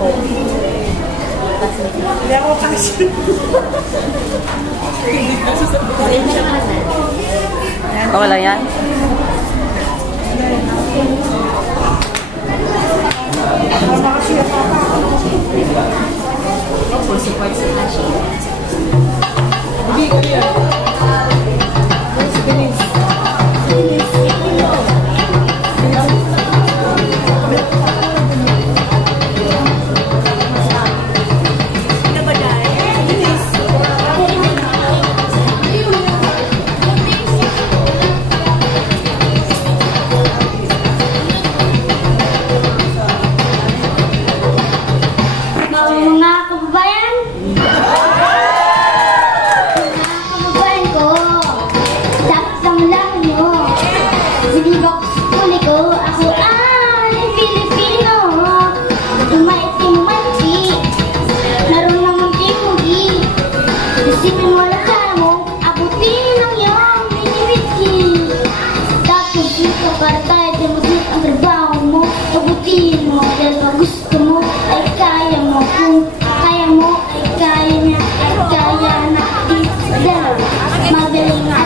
ko. Hindi ako kasi. Okay lang yan? Opo, support sila siya.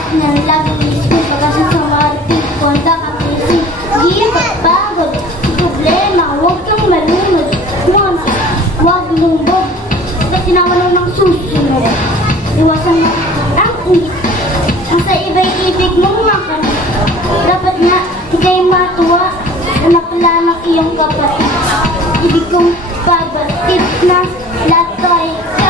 At nalaging isip pagkasin sa maripig Konta ka isip, di pagpagod Problema, huwag kang malunod Mona, huwag lumbog Kasi nawalan ng susunod Iwasan mo ang ingit ang sa iba'y ibig mong makan Dapat nga ikay matuwa Na pala ng iyong kapatid Ibig kong pabatid na lahat ay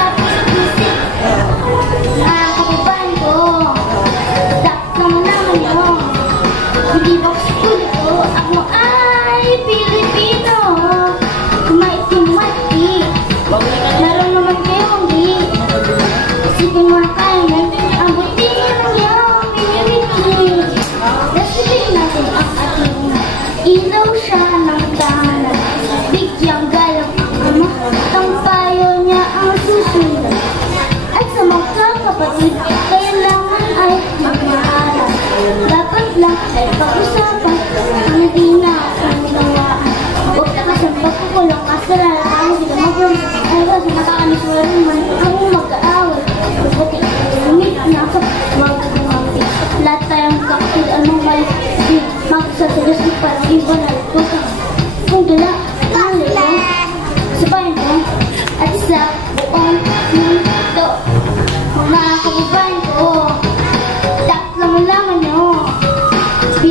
lang ay pag-usapan ang hindi na unawaan. Huwag na kasi pagkukulang kasalanan tayo sila mag-room. Ay kasi nakakanis mo rin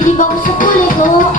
Bilib ako sa kulay ko,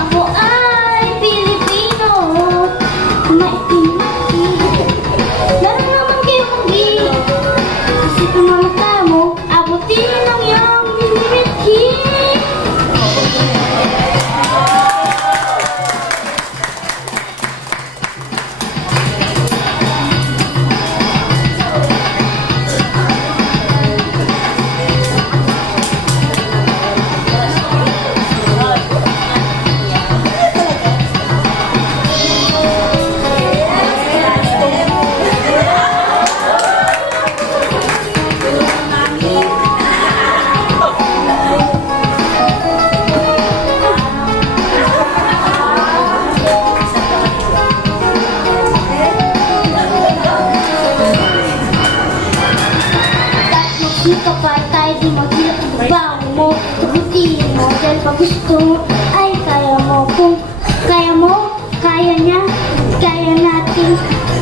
dahil pag gusto mo. Ay kaya mo Kung kaya mo, kaya niya, kaya natin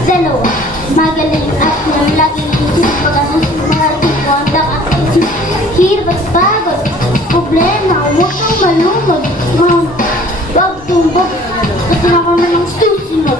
dalawa. Magaling at nang laging isip Pag-asus mga tipo ang at isip. Hirap pagod, problema, huwag kang malumod Mama, huwag tumbog Kasi naman ng susunod